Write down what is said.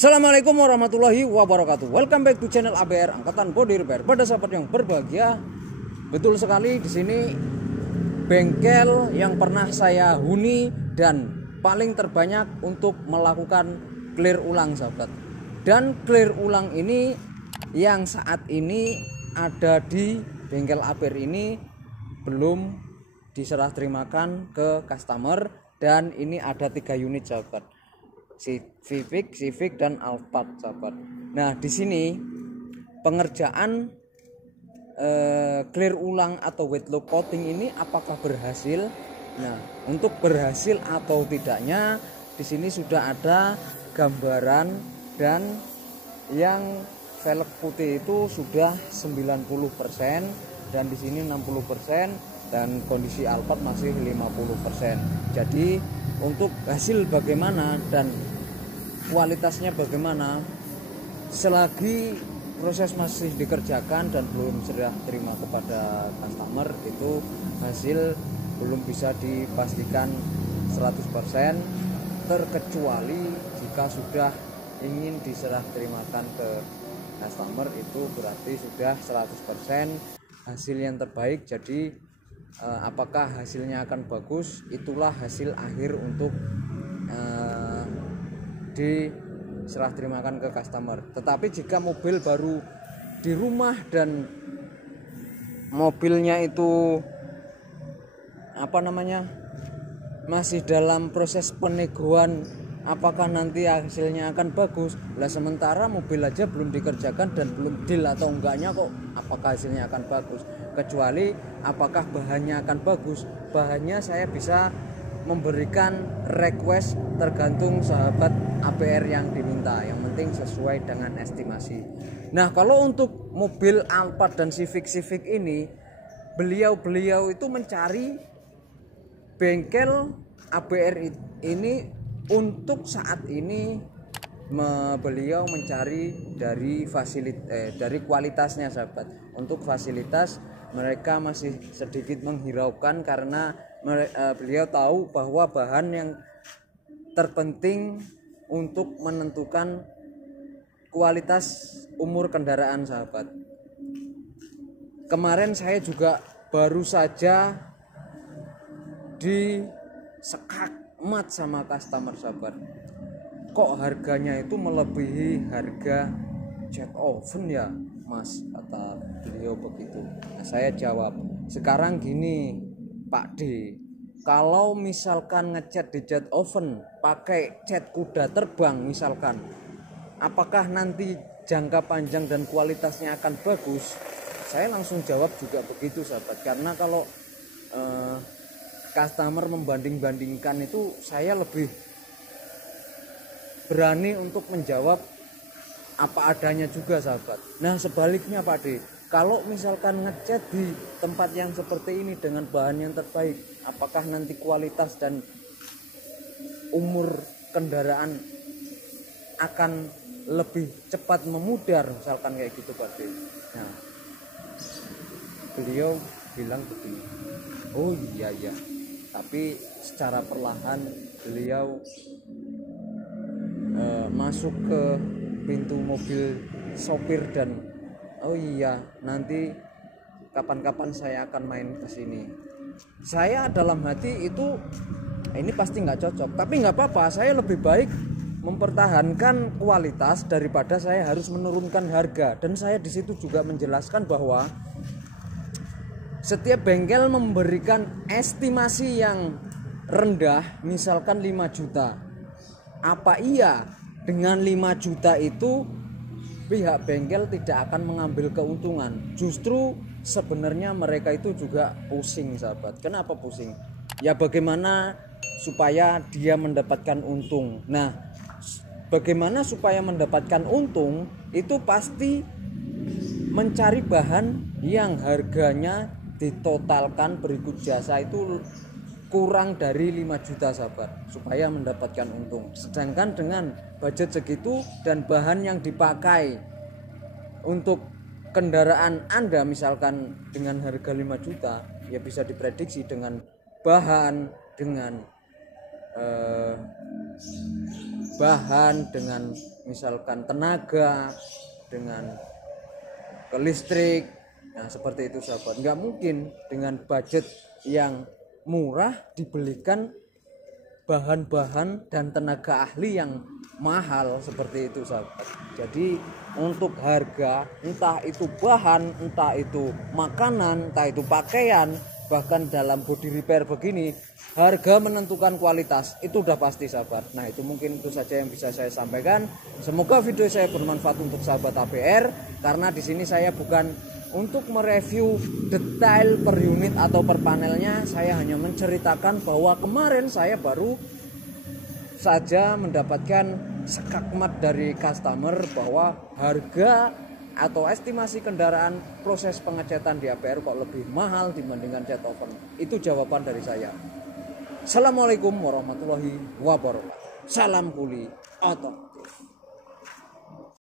Assalamualaikum warahmatullahi wabarakatuh. Welcome back to channel ABR Angkatan Body Repair. Pada sahabat yang berbahagia, betul sekali di sini bengkel yang pernah saya huni dan paling terbanyak untuk melakukan clear ulang, sahabat. Dan clear ulang ini yang saat ini ada di bengkel ABR ini belum diserah terimakan ke customer, dan ini ada 3 unit, sahabat. Civic dan Alphard, sahabat. Nah, di sini pengerjaan clear ulang atau wet loop coating ini apakah berhasil? Nah, untuk berhasil atau tidaknya di sini sudah ada gambaran, dan yang velg putih itu sudah 90% dan di sini 60%, dan kondisi Alphard masih 50%. Jadi untuk hasil bagaimana dan kualitasnya bagaimana, selagi proses masih dikerjakan dan belum serah terima kepada customer, itu hasil belum bisa dipastikan 100%, terkecuali jika sudah ingin diserah terimakan ke customer, itu berarti sudah 100% hasil yang terbaik. Jadi apakah hasilnya akan bagus, itulah hasil akhir untuk diserah terimakan ke customer. Tetapi jika mobil baru di rumah dan mobilnya itu masih dalam proses peneguan, apakah nanti hasilnya akan bagus? Lah, sementara mobil aja belum dikerjakan dan belum deal atau enggaknya, kok apakah hasilnya akan bagus? Kecuali apakah bahannya akan bagus. Bahannya saya bisa memberikan request tergantung sahabat ABR yang diminta, yang penting sesuai dengan estimasi. Nah, kalau untuk mobil Alphard dan Civic ini, beliau itu mencari bengkel ABR ini untuk saat ini. Beliau mencari dari dari kualitasnya, sahabat. Untuk fasilitas mereka masih sedikit menghiraukan, karena beliau tahu bahwa bahan yang terpenting untuk menentukan kualitas umur kendaraan, sahabat. Kemarin saya juga baru saja disekak mat sama customer, sahabat. Kok harganya itu melebihi harga jet oven ya, Mas, kata beliau begitu. Nah, saya jawab, sekarang gini Pak D, kalau misalkan ngecat di jet oven pakai cat kuda terbang misalkan, apakah nanti jangka panjang dan kualitasnya akan bagus? Saya langsung jawab juga begitu, sahabat. Karena kalau customer membanding-bandingkan itu, saya lebih berani untuk menjawab apa adanya juga, sahabat. Nah, sebaliknya Pak D, kalau misalkan ngecat di tempat yang seperti ini dengan bahan yang terbaik, apakah nanti kualitas dan umur kendaraan akan lebih cepat memudar, misalkan kayak gitu, Pak D. Nah, beliau bilang begini, oh iya, tapi secara perlahan beliau masuk ke pintu mobil sopir dan oh iya, nanti kapan-kapan saya akan main ke sini. Saya dalam hati itu ini pasti nggak cocok, tapi nggak apa-apa, saya lebih baik mempertahankan kualitas daripada saya harus menurunkan harga. Dan saya di situ juga menjelaskan bahwa setiap bengkel memberikan estimasi yang rendah, misalkan 5 juta. Apa iya dengan 5 juta itu pihak bengkel tidak akan mengambil keuntungan? Justru sebenarnya mereka itu juga pusing, sahabat. Kenapa pusing? Ya, bagaimana supaya dia mendapatkan untung. Nah, bagaimana supaya mendapatkan untung itu pasti mencari bahan yang harganya ditotalkan berikut jasa itu kurang dari 5 juta, sahabat, supaya mendapatkan untung. Sedangkan dengan budget segitu dan bahan yang dipakai untuk kendaraan Anda misalkan dengan harga 5 juta, ya bisa diprediksi dengan bahan, dengan misalkan tenaga dengan ke listrik. Nah seperti itu sahabat, nggak mungkin dengan budget yang murah dibelikan bahan-bahan dan tenaga ahli yang mahal seperti itu sahabat. Jadi untuk harga, entah itu bahan, entah itu makanan, entah itu pakaian, bahkan dalam body repair begini, harga menentukan kualitas, itu udah pasti sahabat. Nah itu mungkin itu saja yang bisa saya sampaikan. Semoga video saya bermanfaat untuk sahabat APR, karena di sini saya bukan untuk mereview detail per unit atau per panelnya. Saya hanya menceritakan bahwa kemarin saya baru saja mendapatkan skakmat dari customer bahwa harga atau estimasi kendaraan proses pengecatan di APR kok lebih mahal dibandingkan cat oven. Itu jawaban dari saya. Assalamualaikum warahmatullahi wabarakatuh. Salam kuli otot.